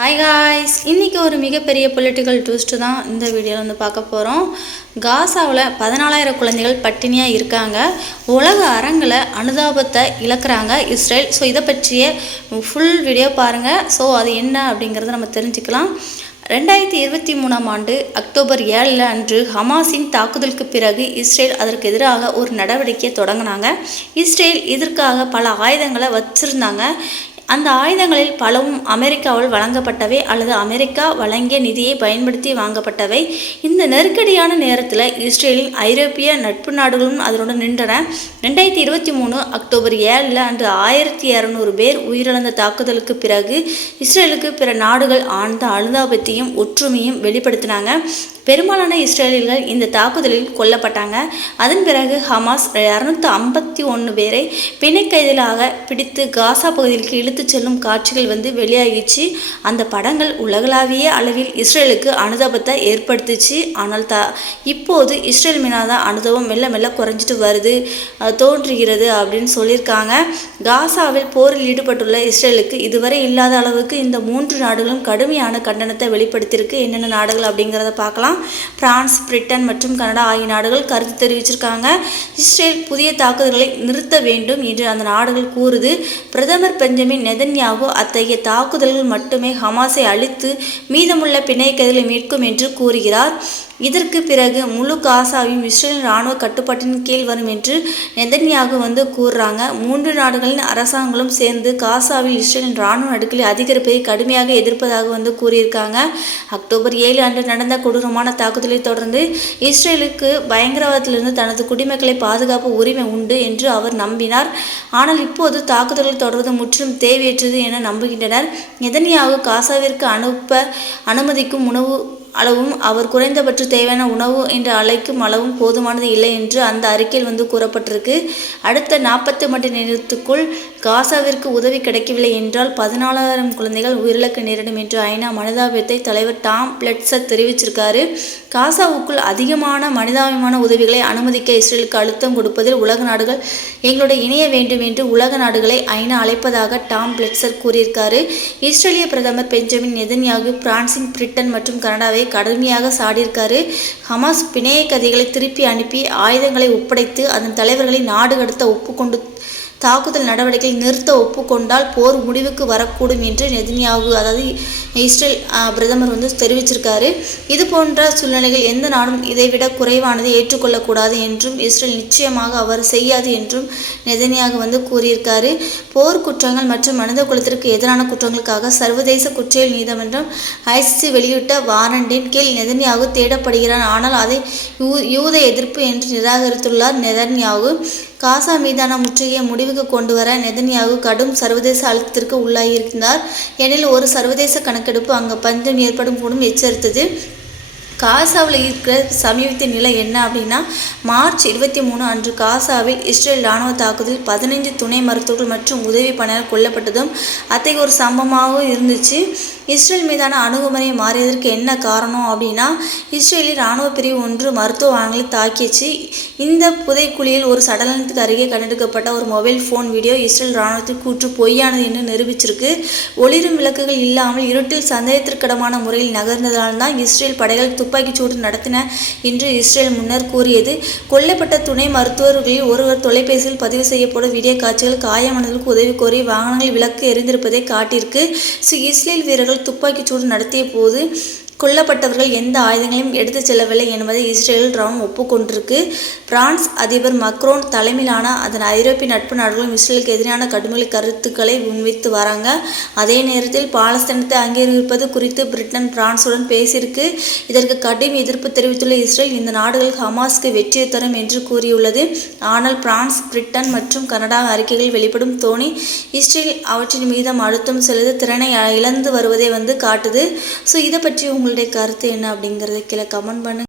Hi guys இன்றைக்கி ஒரு மிகப்பெரிய பொலிட்டிக்கல் ட்விஸ்ட்டு தான் இந்த வீடியோவில் வந்து பார்க்க போகிறோம் காசாவில் பதினாலாயிரம் குழந்தைகள் பட்டினியாக இருக்காங்க. உலக அரங்கில் அனுதாபத்தை இழக்கிறாங்க இஸ்ரேல். ஸோ இதை பற்றிய ஃபுல் வீடியோ பாருங்கள் ஸோ அது என்ன அப்படிங்கிறத நம்ம தெரிஞ்சுக்கலாம். ரெண்டாயிரத்தி இருபத்தி மூணாம் ஆண்டு அக்டோபர் ஏழில் அன்று ஹமாஸின் தாக்குதலுக்கு பிறகு இஸ்ரேல் அதற்கு எதிராக ஒரு நடவடிக்கையை தொடங்கினாங்க. இஸ்ரேல் இதற்காக பல ஆயுதங்களை வச்சுருந்தாங்க. அந்த ஆயுதங்களில் பலவும் அமெரிக்காவால் வழங்கப்பட்டவை அல்லது அமெரிக்கா வழங்கிய நிதியை பயன்படுத்தி வாங்கப்பட்டவை. இந்த நெருக்கடியான நேரத்தில் இஸ்ரேலின் ஐரோப்பிய நட்பு நாடுகளும் அதனுடன் நின்றன. ரெண்டாயிரத்தி இருபத்தி மூணு அக்டோபர் ஏழில் அன்று ஆயிரத்தி இரநூறு பேர் உயிரிழந்த தாக்குதலுக்கு பிறகு இஸ்ரேலுக்கு பிற நாடுகள் ஆழ்ந்த அனுதாபத்தையும் ஒற்றுமையும் வெளிப்படுத்தினாங்க. பெரும்பாலான இஸ்ரேலியர்கள் இந்த தாக்குதலில் கொல்லப்பட்டாங்க. அதன் பிறகு ஹமாஸ் இரநூத்தி ஐம்பத்தி ஒன்று பேரை பிணைக்கைதலாக பிடித்து காசா பகுதிக்கு இழுத்துச் செல்லும் காட்சிகள் வந்து வெளியாகிச்சு அந்த படங்கள் உலகளாவிய அளவில் இஸ்ரேலுக்கு அனுதாபத்தை ஏற்படுத்துச்சு. ஆனால் த இப்போது இஸ்ரேல் மீனாத அனுதாபம் மெல்ல மெல்ல குறைஞ்சிட்டு வருது தோன்றுகிறது அப்படின்னு சொல்லியிருக்காங்க. காசாவில் போரில் ஈடுபட்டுள்ள இஸ்ரேலுக்கு இதுவரை இல்லாத அளவுக்கு இந்த மூன்று நாடுகளும் கடுமையான கண்டனத்தை வெளிப்படுத்தியிருக்கு. என்னென்ன நாடுகள் அப்படிங்கிறத பார்க்கலாம். பிரான்ஸ் பிரிட்டன் மற்றும் கனடா ஆகிய நாடுகள் கருத்து தெரிவிச்சிருக்காங்க. இஸ்ரேல் புதிய தாக்குதல்களை நிறுத்த வேண்டும் என்று அந்த நாடுகள் கூறுது. பிரதமர் பெஞ்சமின் நெதன்யாகு அத்தகைய தாக்குதல்கள் மட்டுமே ஹமாஸை அழித்து மீதமுள்ள பிணைய கைதிகளை மீட்கும் என்று கூறுகிறார். இதற்கு பிறகு முழு காசாவையும் இஸ்ரேல் இராணுவ கட்டுப்பாட்டின் கீழ் வரும் என்று நெதன்யாகு வந்து கூறுறாங்க. மூன்று நாடுகளின் அரசாங்கங்களும் சேர்ந்து காசாவில் இஸ்ரேலின் இராணுவ அடுக்களை அதிகரிப்பதை கடுமையாக எதிர்ப்பதாக வந்து கூறியிருக்காங்க. அக்டோபர் ஏழு அன்று நடந்த கொடூரமான தாக்குதலை தொடர்ந்து இஸ்ரேலுக்கு பயங்கரவாதத்திலிருந்து தனது குடிமக்களை பாதுகாப்பு உரிமை உண்டு என்று அவர் நம்பினார். ஆனால் இப்போது தாக்குதல்கள் தொடர்ந்து முற்றிலும் தேவையற்றது என நம்புகின்றனர். நெதன்யாகு காசாவிற்கு அனுப்ப அனுமதிக்கும் உணவு அளவும் அவர் குறைந்தபட்ச தேவையான உணவு என்று அழைக்கும் அளவும் போதுமானது இல்லை என்று அந்த அறிக்கையில் வந்து கூறப்பட்டிருக்கு. அடுத்த நாற்பத்தி மணி நேரத்துக்குள் காசாவிற்கு உதவி கிடைக்கவில்லை என்றால் பதினாலாயிரம் குழந்தைகள் உயிரிழக்க நேரிடும் என்று ஐநா மனிதாபியத்தை தலைவர் டாம் பிளட்சர் தெரிவிச்சிருக்காரு. காசாவுக்குள் அதிகமான மனிதாபிமான உதவிகளை அனுமதிக்க இஸ்ரேலுக்கு அழுத்தம் கொடுப்பதில் உலக நாடுகள் எங்களுடைய இணைய வேண்டும் என்று உலக நாடுகளை ஐநா அழைப்பதாக டாம் பிளட்சர் கூறியிருக்காரு. இஸ்ரேலிய பிரதமர் பெஞ்சமின் நெதன்யாகு பிரான்சின் பிரிட்டன் மற்றும் கனடாவை இஸ்ரேலை கடுமையாக சாடியிருக்காரு. ஹமாஸ் பிணைய கதைகளை திருப்பி அனுப்பி ஆயுதங்களை ஒப்படைத்து அதன் தலைவர்களை நாடு கடத்த ஒப்புக்கொண்டு தாக்குதல் நடவடிக்கை நிறுத்த ஒப்புக்கொண்டால் போர் முடிவுக்கு வரக்கூடும் என்று நெதின்யாகு அதாவது இஸ்ரேல் பிரதமர் வந்து தெரிவிச்சிருக்காரு. இது போன்ற சூழ்நிலைகள் எந்த நாடும் இதைவிட குறைவானதை ஏற்றுக்கொள்ளக்கூடாது என்றும் இஸ்ரேல் நிச்சயமாக அவர் செய்யாது என்றும் நெதனியாக வந்து கூறியிருக்காரு. போர் குற்றங்கள் மற்றும் மனித குலத்திற்கு எதிரான குற்றங்களுக்காக சர்வதேச குற்றியல் நீதிமன்றம் ஐசிசி வெளியிட்ட வாரண்டின் கீழ் நெதன்யாகு தேடப்படுகிறார். ஆனால் அதை யூத எதிர்ப்பு என்று நிராகரித்துள்ளார் நெதன்யாகு. காசா மீதான முற்றுகையை முடிவுக்கு கொண்டு வர நெதன்யாகு கடும் சர்வதேச அழுத்தத்திற்கு உள்ளாகியிருந்தார். எனில் ஒரு சர்வதேச கணக்கெடுப்பு அங்கு பஞ்சம் ஏற்படும் கூடும் எச்சரித்தது. காசாவில் இருக்கிற சமீபத்திய நிலை என்ன அப்படின்னா மார்ச் இருபத்தி மூணு அன்று காசாவில் இஸ்ரேல் இராணுவ தாக்குதலில் பதினைஞ்சு துணை மருத்துவர்கள் மற்றும் உதவி பணியாளர் கொல்லப்பட்டதும் அத்தகைய ஒரு சம்பவமாகவும் இருந்துச்சு. இஸ்ரேல் மீதான அணுகுமுறை மாறியதற்கு என்ன காரணம் அப்படின்னா இஸ்ரேலில் இராணுவ பிரிவு ஒன்று மருத்துவ வாகனங்களை தாக்கிச்சு இந்த புதைக்குழியில் ஒரு சடலத்துக்கு அருகே கண்டெடுக்கப்பட்ட ஒரு மொபைல் ஃபோன் வீடியோ இஸ்ரேல் இராணுவத்தின் கூற்று பொய்யானது என்று நிரூபிச்சிருக்கு. ஒளிரும் விளக்குகள் இல்லாமல் இருட்டில் சந்தேகத்திற்கிடமான முறையில் நகர்ந்ததால் தான் இஸ்ரேல் படைகள் துப்பாக்கிச்சூடு நடத்தின என்று இஸ்ரேல் முன்னர் கூறியது. கொல்லப்பட்ட துணை மருத்துவர்களில் ஒருவர் தொலைபேசியில் பதிவு செய்யப்படும் வீடியோ காட்சிகள் காயமானவர்களுக்கு உதவி கோரி வாகனங்கள் விளக்கு எரிந்திருப்பதை காட்டியிருக்கு. ஸோ இஸ்ரேல் வீரர்கள் துப்பாக்கிச் சூடு நடத்திய போது கொல்லப்பட்டவர்கள் எந்த ஆயுதங்களையும் எடுத்துச் செல்லவில்லை என்பதை இஸ்ரேல் ராணுவம் ஒப்புக்கொண்டிருக்கு. பிரான்ஸ் அதிபர் மக்ரோன் தலைமையிலான அதன் ஐரோப்பிய நட்பு நாடுகளும் இஸ்ரேலுக்கு எதிரான கடுமையான கருத்துக்களை முன்வைத்து வராங்க. அதே நேரத்தில் பாலஸ்தீனத்தை அங்கீகரிப்பது குறித்து பிரிட்டன் பிரான்சுடன் பேசியிருக்கு. இதற்கு கடும் எதிர்ப்பு தெரிவித்துள்ள இஸ்ரேல் இந்த நாடுகள் ஹமாஸ்க்கு வெற்றியை தரும் என்று கூறியுள்ளது. ஆனால் பிரான்ஸ் பிரிட்டன் மற்றும் கனடா அறிக்கைகள் வெளிப்படும் தோணி இஸ்ரேல் அவற்றின் மீதம் அழுத்தம் செலுத்த திறனை இழந்து வருவதை வந்து காட்டுது. ஸோ இதை பற்றி உங்கள் உங்களுடைய கருத்து என்ன அப்படிங்கிறத கீழே கமெண்ட் பண்ணுங்கள்